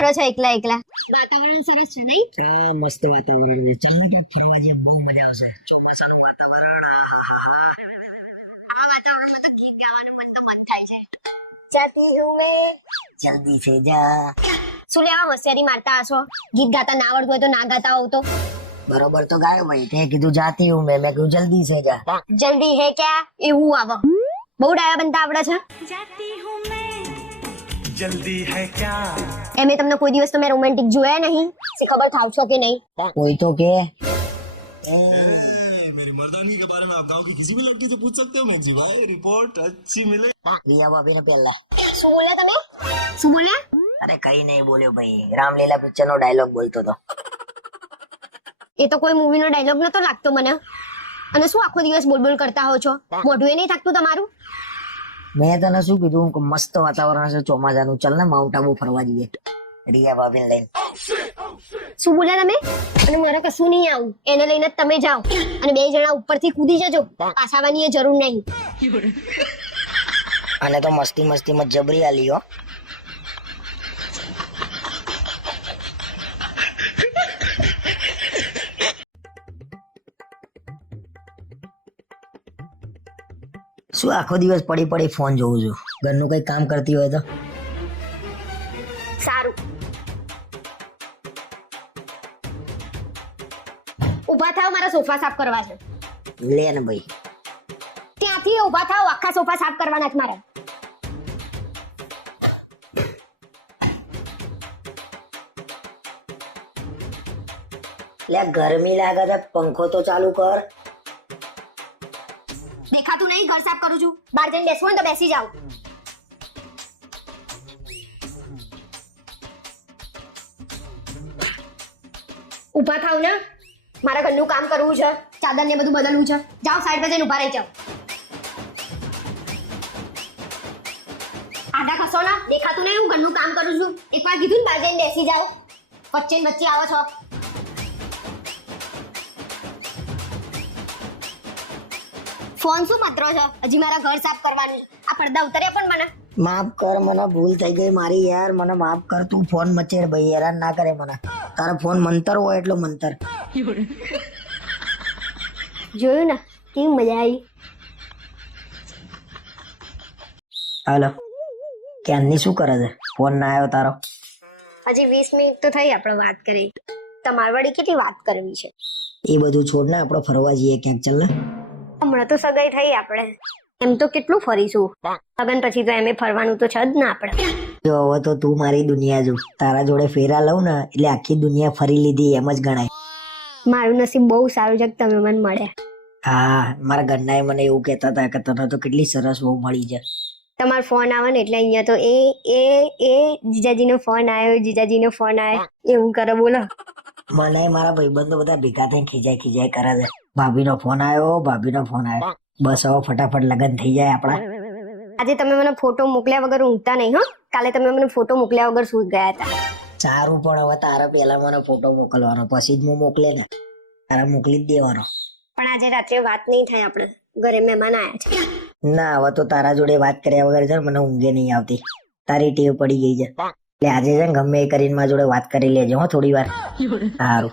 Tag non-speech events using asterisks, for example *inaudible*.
કરો છો એકલા એકલા? વાતાવરણ સરસ છે નહીં? હા મસ્ત વાતાવરણ છે. ચાલ ને ક્યાંક ફરવા જઈએ. બહુ મજા આવશે. ચોમાસાનું વાતાવરણ. આ વાતાવરણમાં તો ગીત ગાવાનું મન મન થાય છે. જાતી હું જલ્દી સે જા. શું લેવા હોશિયારી મારતા હશો? ગીત ગાતા ના આવડતું હોય તો ના ગાતા હોવ તો. બરોબર તો ગાયો ભાઈ. તે કીધું જાતી હું મેં. મેં કીધું જલ્દી સે જા. જલ્દી હે ક્યાં? એવું આવો. બહુ ડાયા બનતા આવડે છે? जल्दी है क्या એમે તમને કોઈ દિવસ તમે રોમેન્ટિક જોયા નહીં સે ખબર થાવ છો કે નહીં કોઈ તો કે मेरी मर्दानी के बारे में आप गांव की किसी भी लड़की से पूछ सकते हो मैं जी भाई रिपोर्ट अच्छी मिले રિયા ભાભી ને પહેલા શું બોલ્યા તમે શું બોલ્યા અરે કઈ નહીં બોલ્યો ભાઈ રામલીલા પિક્ચર નો ડાયલોગ બોલતો તો એ તો કોઈ મૂવી નો ડાયલોગ નતો લાગતો મને અને શું આખો દિવસ બોલ બોલ કરતા હો છો મોઢું એ નહીં થાકતું તમારું મેં તને શું કીધું? કે મસ્ત વાતાવરણ છે ચોમાસાનું. ચાલ ને માઉન્ટ આબુ ફરવા જઈએ. રિયા ભાભી લઈને. શું બોલ્યા તમે? અને મારે કશું નહીં આવું. એને લઈને તમે જાઓ. અને બે જણા ઉપરથી કૂદી જજો. પાછાવાની એ જરૂર નહીં. અને તો મસ્તી મસ્તી મત જબરી આલી હો. શું આખો દિવસ પડી પડી ફોન જોઉં છું? ઘરનું કઈ કામ કરતી હોય તો? સારું. ઊભા થાવ મારા સોફા સાફ કરવા છે. લે ને ભાઈ. ત્યાંથી ઊભા થાવ આખા સોફા સાફ કરવાના છે મારે. લે ગરમી લાગે છે પંખો તો ચાલુ કર. બહાર જઈને બેસવું હોય તો બેસી જાઓ. ઊભા થાવ ને. મારા ઘરનું કામ કરવું છે. ચાદર ને બધું બદલવું છે. જાઓ સાઈડ પર જઈને ઊભા રહી જાઓ. આડા ખસો ના. દેખાતું નહીં, હું ઘરનું કામ કરું છું. એકવાર કીધું ને બહાર જઈને બેસી જાઓ. વચ્ચે વચ્ચે આવો છો. ફોન શું મત્રો છો? હજી મારા ઘર સાફ કરવાનું. આ પડદા ઉતર્યા પણ મને. માફ કર મને ભૂલ થઈ ગઈ મારી યાર. મને માફ કર તું ફોન મચેડ ભાઈ હેરાન ના કરે મને. તારો ફોન મંતર હોય એટલો મંતર. જોયું ને? કેવી મજા આવી. હાલો. ક્યાંની શું કરે છે? ફોન ના આવ્યો તારો. હજી વીસ મિનિટ તો થઈ આપણે વાત કરી. તમારી વળી કેટલી વાત કરવી છે? એ બધું છોડ ને આપણે ફરવા જઈએ ક્યાંક ચાલ ને. હમણાં તો સગાઈ થઈ આપણે. એમ તો કેટલું ફરીશું. લગન પછી તો એમે ફરવાનું તો છે જ ના આપણે. જો હવે તો તું મારી દુનિયા જો. તારા જોડે ફેરા લઉં ને એટલે આખી દુનિયા ફરી લીધી એમ જ ગણાય. મારું નસીબ બહુ સારું છે કે તમે મને મળ્યા. હા મારા ઘરનાએ મને એવું કહેતા હતા કે તને તો કેટલી સરસ બહુ મળી છે. તમારો ફોન આવે ને એટલે અહીંયા તો એ એ એ જીજાજીનો ફોન આવ્યો જીજાજીનો ફોન આવ્યો. એવું કરે બોલો. મને મારા ભાઈબંધો બધા ભેગા થઈને ખીજાય ખીજાય કરે છે. ભાભીનો ફોન આવ્યો ભાભીનો ફોન આવ્યો. બસ હવે ફટાફટ લગન થઈ જાય આપણા. આજે તમે મને ફોટો મોકલ્યા વગર ઊંઘતા નહીં હો. કાલે તમે મને ફોટો મોકલ્યા વગર સૂઈ ગયા હતા. સારું પણ હવે તારા પહેલા મને ફોટો મોકલવાનો પછી જ હું મોકલે ને. તારા મોકલી જ દેવાનો. પણ આજે રાત્રે વાત નહીં થાય આપણે. ઘરે મહેમાન આવ્યા છે. ના હવે તો તારા જોડે વાત કર્યા વગર છે મને ઊંઘે નહીં આવતી. તારી ટેવ પડી ગઈ છે. એટલે આજે છે ને ગમે એ કરીને મારા જોડે વાત કરી લેજો હો થોડી વાર *laughs* સારું.